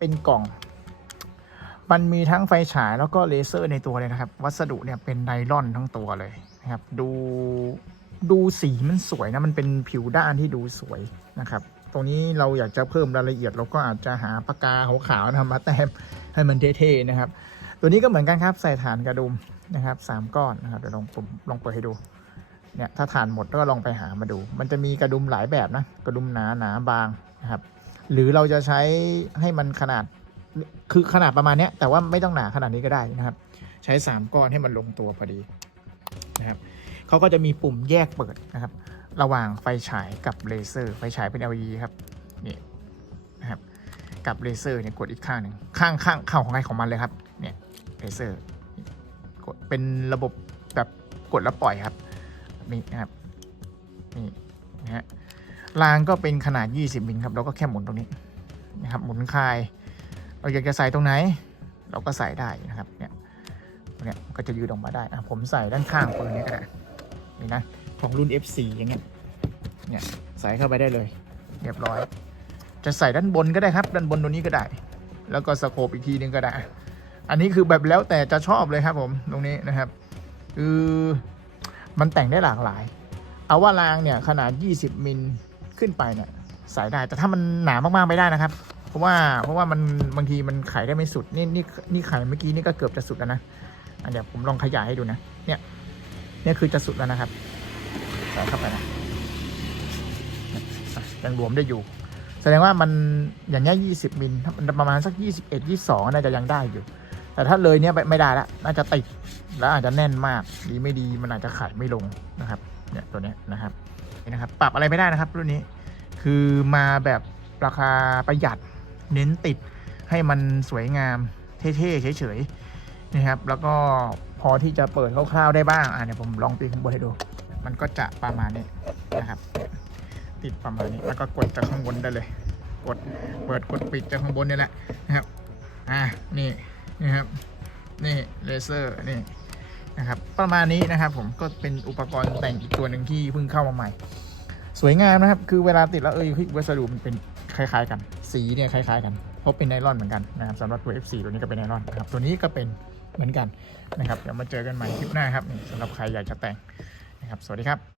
เป็นกล่อง มันมีทั้งไฟฉายแล้วก็เลเซอร์ในตัวเลยนะครับ วัสดุเนี่ยเป็นไนลอนทั้งตัวเลยนะครับ ดูดูสีมันสวยนะมันเป็นผิวด้านที่ดูสวยนะครับ ตรงนี้เราอยากจะเพิ่มรายละเอียด เราก็อาจจะหาปากกาขาวๆนะมาแต้มให้มันเท่ๆนะครับ ตัวนี้ก็เหมือนกันครับใส่ฐานกระดุมนะครับสามก้อนนะครับเดี๋ยวลองผมลองเปิดให้ดูเนี่ยถ้าฐานหมดก็ลองไปหามาดู มันจะมีกระดุมหลายแบบนะ กระดุมหนาหนาบางนะครับ หรือเราจะใช้ให้มันขนาดคือขนาดประมาณนี้แต่ว่าไม่ต้องหนาขนาดนี้ก็ได้นะครับ ใช้ 3 ก้อนให้มันลงตัวพอดีนะครับเขาก็จะมีปุ่มแยกเปิดนะครับ ระหว่างไฟฉายกับเลเซอร์ ไฟฉายเป็น LED ครับนี่นะครับกับเลเซอร์เนี่ยกดอีกข้างหนึ่งข้างข้างข้างของใครของมันเลยครับเนี่ยเลเซอร์กดเป็นระบบแบบกดแล้วปล่อยครับนี่นะครับนี่ รางก็เป็นขนาด 20มิลครับเราก็แค่หมุนตรงนี้นะครับหมุนคลาย เราอยากจะใส่ตรงไหน เราก็ใส่ได้นะครับเนี่ยตรงเนี้ยก็จะยืดออกมาได้อะผมใส่ด้านข้างปืนนี้ก็ได้นี่นะของรุ่น F4 อย่างเงี้ยเนี่ยใส่เข้าไปได้เลย เรียบร้อย จะใส่ด้านบนก็ได้ครับ ด้านบนตรงนี้ก็ได้ แล้วก็สโคปอีกทีนึงก็ได้ อันนี้คือแบบแล้วแต่จะชอบเลยครับผมตรงนี้นะครับคือมันแต่งได้หลากหลาย เอาว่ารางเนี่ยขนาด 20มิล ขึ้นไปเนี่ยใส่ได้แต่ถ้ามันหนามากๆไม่ได้นะครับ เพราะว่าเพราะว่ามันบางทีมันไขได้ไม่สุดนี่นี่นี่ไขเมื่อกี้นี่ก็เกือบจะสุดแล้วนะอันเดี๋ยวผมลองขยายให้ดูนะ เนี่ยเนี่ยคือจะสุดแล้วนะครับใส่เข้าไปนะยังรวมได้อยู่ แสดงว่ามันอย่างเงี้ย20มิลถ้ามันประมาณสัก21 22น่าจะยังได้อยู่ แต่ถ้าเลยเนี้ยไม่ไม่ได้ละน่าจะติดแล้วอาจจะแน่นมากดีไม่ดีมันอาจจะขายไม่ลงนะครับ เนี่ยตัวเนี้ยนะครับ นี่นะครับ ปรับอะไรไม่ได้นะครับรุ่นนี้ คือมาแบบราคาประหยัด เน้นติดให้มันสวยงาม เท่ๆเฉยๆนะครับ แล้วก็พอที่จะเปิดคร่าวๆได้บ้าง อะเดี๋ยวผมลองปีข้างบนให้ดู มันก็จะประมาณนี้นะครับ ติดประมาณนี้ แล้วก็กดจากข้างบนได้เลย กดเปิดกดปิดจากข้างบนนี่แหละนะครับ อ่า นี่นะครับ นี่เลเซอร์ นี่ นะครับ ประมาณนี้นะครับผมก็เป็นอุปกรณ์แต่งอีกตัวหนึ่งที่เพิ่งเข้ามาใหม่ สวยงามนะครับ คือเวลาติดแล้วเอ้ยวัสดุมันเป็นคล้าย ๆ กัน สีเนี่ยคล้าย ๆ กันเพราะเป็นไนลอนเหมือนกันนะครับสำหรับตัว F4 ตัวนี้ก็เป็นไนลอนนะครับตัวนี้ก็เป็นเหมือนกันนะครับเดี๋ยวมาเจอกันใหม่คลิปหน้าครับสำหรับใครอยากจะแต่งนะครับ สวัสดีครับ